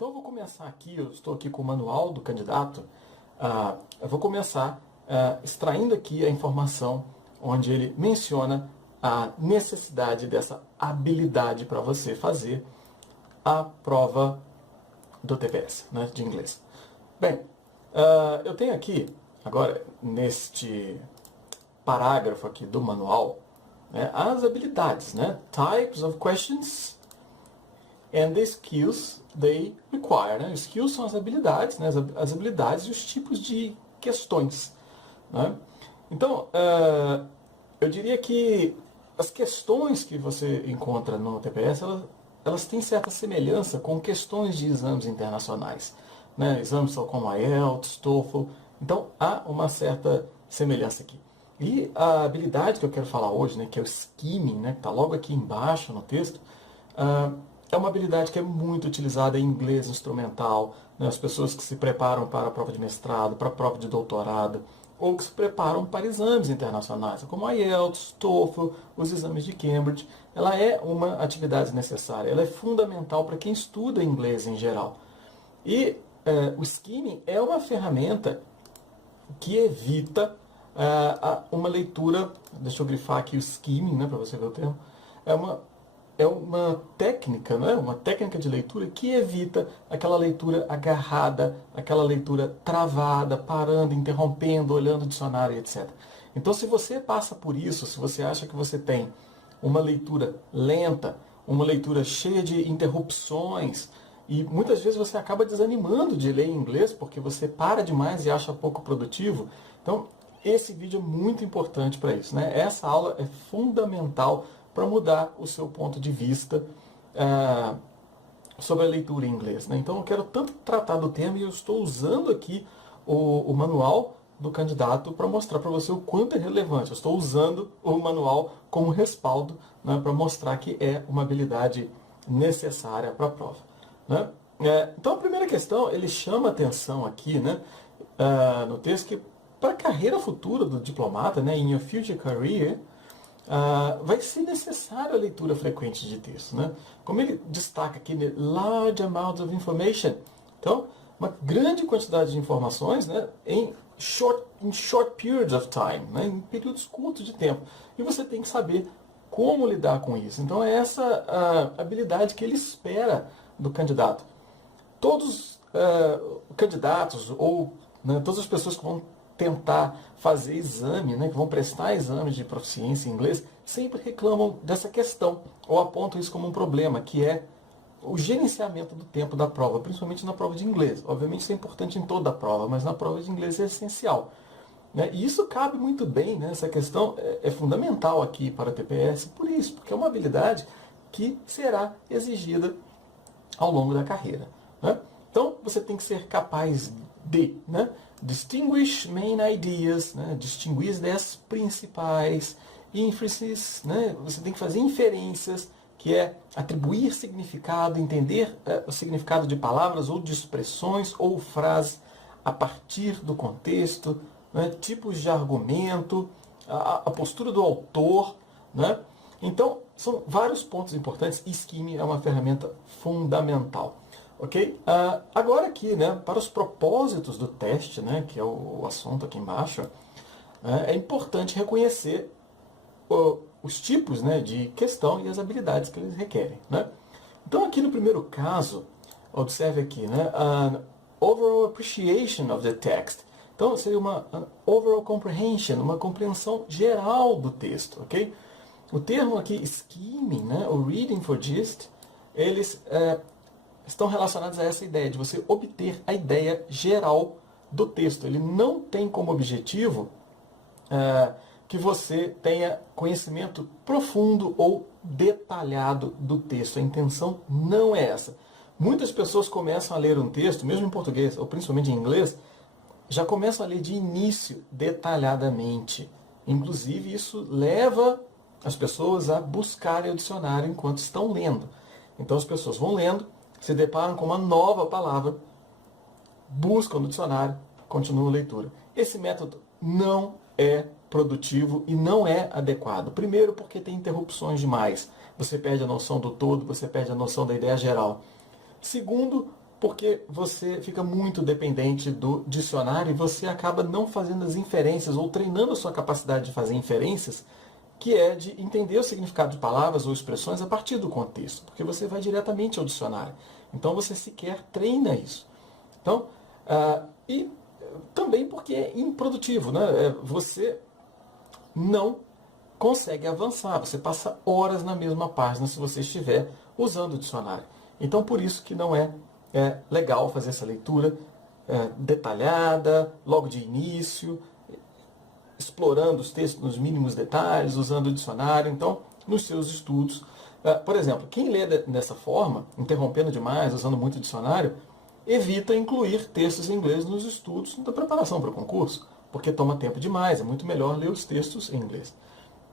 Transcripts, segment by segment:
Então eu vou começar aqui, eu estou aqui com o manual do candidato. Eu vou começar extraindo aqui a informação onde ele menciona a necessidade dessa habilidade para você fazer a prova do TPS, né, de inglês. Bem, eu tenho aqui, agora, neste parágrafo aqui do manual, né, as habilidades, né, types of questions and the skills they require. Né? Skills são as habilidades, né, as habilidades e os tipos de questões. Né? Então, eu diria que as questões que você encontra no TPS, elas têm certa semelhança com questões de exames internacionais. Né? Exames como IELTS, TOEFL. Então, há uma certa semelhança aqui. E a habilidade que eu quero falar hoje, né, que é o skimming, né, que está logo aqui embaixo no texto, é uma habilidade que é muito utilizada em inglês instrumental, né, as pessoas que se preparam para a prova de mestrado, para a prova de doutorado, ou que se preparam para exames internacionais, como IELTS, TOEFL, os exames de Cambridge. Ela é uma atividade necessária, ela é fundamental para quem estuda inglês em geral. E o skimming é uma ferramenta que evita uma leitura, deixa eu grifar aqui o skimming, né, para você ver o termo, é uma técnica, né, uma técnica de leitura que evita aquela leitura agarrada, aquela leitura travada, parando, interrompendo, olhando o dicionário, etc. Então, se você passa por isso, se você acha que você tem uma leitura lenta, uma leitura cheia de interrupções, e muitas vezes você acaba desanimando de ler em inglês porque você para demais e acha pouco produtivo. Então, esse vídeo é muito importante para isso. Né? Essa aula é fundamental para mudar o seu ponto de vista sobre a leitura em inglês. Né? Então, eu quero tanto tratar do tema e eu estou usando aqui o manual do candidato para mostrar para você o quanto é relevante. Eu estou usando o manual como respaldo, né, para mostrar que é uma habilidade necessária para a prova. Né? Então, a primeira questão, ele chama atenção aqui, né, no texto, que para a carreira futura do diplomata, né, in your future career, vai ser necessária a leitura frequente de texto. Né? Como ele destaca aqui, né, large amounts of information. Então, uma grande quantidade de informações, né, em short periods of time, né, em períodos curtos de tempo. E você tem que saber como lidar com isso. Então, é essa a habilidade que ele espera do candidato. Todos candidatos ou, né, todas as pessoas que vão tentar fazer exame, né, que vão prestar exame de proficiência em inglês, sempre reclamam dessa questão, ou apontam isso como um problema, que é o gerenciamento do tempo da prova, principalmente na prova de inglês. Obviamente isso é importante em toda a prova, mas na prova de inglês é essencial. Né? E isso cabe muito bem, né? Essa questão é fundamental aqui para a TPS, por isso, porque é uma habilidade que será exigida ao longo da carreira. Né? Então, você tem que ser capaz de, né, distinguish main ideas, né, distinguir as ideias principais, inferences, né, você tem que fazer inferências, que é atribuir significado, entender o significado de palavras ou de expressões ou frases a partir do contexto, né, tipos de argumento, a postura do autor. Né? Então, são vários pontos importantes e skimming é uma ferramenta fundamental. Ok? Agora aqui, né, para os propósitos do teste, né, que é o assunto aqui embaixo, é importante reconhecer os tipos, né, de questão e as habilidades que eles requerem. Né? Então aqui no primeiro caso, observe aqui, né, an overall appreciation of the text. Então seria uma overall comprehension, uma compreensão geral do texto. Ok? O termo aqui skimming, né, o reading for gist, eles estão relacionados a essa ideia de você obter a ideia geral do texto. Ele não tem como objetivo que você tenha conhecimento profundo ou detalhado do texto. A intenção não é essa. Muitas pessoas começam a ler um texto, mesmo em português, ou principalmente em inglês, já começam a ler de início detalhadamente. Inclusive, isso leva as pessoas a buscarem o dicionário enquanto estão lendo. Então, as pessoas vão lendo, se deparam com uma nova palavra, buscam no dicionário, continuam a leitura. Esse método não é produtivo e não é adequado. Primeiro, porque tem interrupções demais. Você perde a noção do todo, você perde a noção da ideia geral. Segundo, porque você fica muito dependente do dicionário e você acaba não fazendo as inferências ou treinando a sua capacidade de fazer inferências, que é de entender o significado de palavras ou expressões a partir do contexto, porque você vai diretamente ao dicionário. Então você sequer treina isso. Então, e também porque é improdutivo, né? Você não consegue avançar, você passa horas na mesma página se você estiver usando o dicionário. Então, por isso que não é legal fazer essa leitura detalhada, logo de início, explorando os textos nos mínimos detalhes, usando o dicionário. Então, nos seus estudos, por exemplo, quem lê dessa forma, interrompendo demais, usando muito o dicionário, evita incluir textos em inglês nos estudos da preparação para o concurso, porque toma tempo demais, é muito melhor ler os textos em inglês.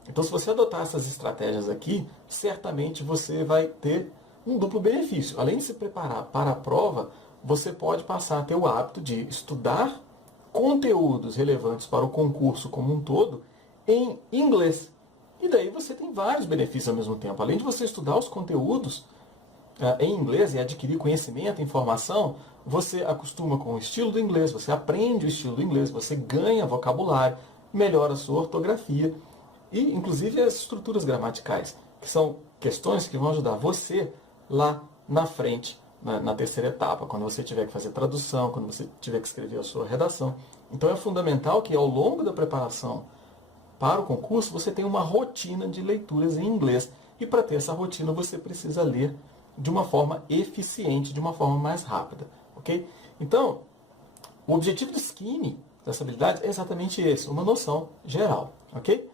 Então, se você adotar essas estratégias aqui, certamente você vai ter um duplo benefício. Além de se preparar para a prova, você pode passar a ter o hábito de estudar conteúdos relevantes para o concurso como um todo em inglês. E daí você tem vários benefícios ao mesmo tempo. Além de você estudar os conteúdos em inglês e adquirir conhecimento, informação, você acostuma com o estilo do inglês, você aprende o estilo do inglês, você ganha vocabulário, melhora a sua ortografia e, inclusive, as estruturas gramaticais, que são questões que vão ajudar você lá na frente, na terceira etapa, quando você tiver que fazer tradução, quando você tiver que escrever a sua redação. Então é fundamental que ao longo da preparação para o concurso você tenha uma rotina de leituras em inglês. E para ter essa rotina você precisa ler de uma forma eficiente, de uma forma mais rápida. Ok? Então, o objetivo do skimming, dessa habilidade, é exatamente esse, uma noção geral. Ok?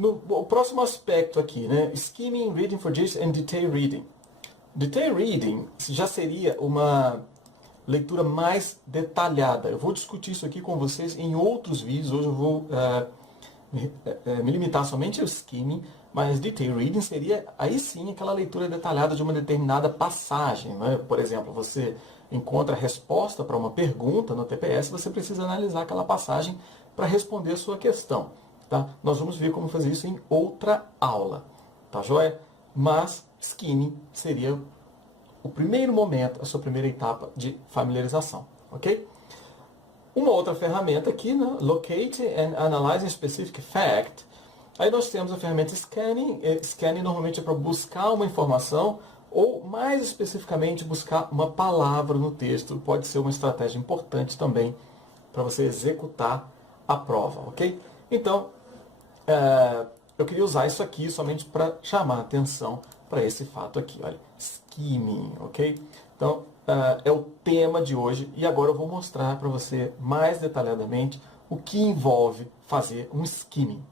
O próximo aspecto aqui, né? Skimming, Reading for Gist and Detail Reading. Detail Reading já seria uma leitura mais detalhada. Eu vou discutir isso aqui com vocês em outros vídeos. Hoje eu vou me limitar somente ao skimming, mas Detail Reading seria aí sim aquela leitura detalhada de uma determinada passagem. Né? Por exemplo, você encontra a resposta para uma pergunta no TPS, você precisa analisar aquela passagem para responder a sua questão. Tá? Nós vamos ver como fazer isso em outra aula. Tá joia? Mas skimming seria o primeiro momento, a sua primeira etapa de familiarização. Ok? Uma outra ferramenta aqui, né? Locate and Analyze Specific Fact. Aí nós temos a ferramenta Scanning. Scanning normalmente é para buscar uma informação ou, mais especificamente, buscar uma palavra no texto. Pode ser uma estratégia importante também para você executar a prova, ok? Então, eu queria usar isso aqui somente para chamar a atenção para esse fato aqui, olha, skimming, ok? Então, é o tema de hoje e agora eu vou mostrar para você mais detalhadamente o que envolve fazer um skimming.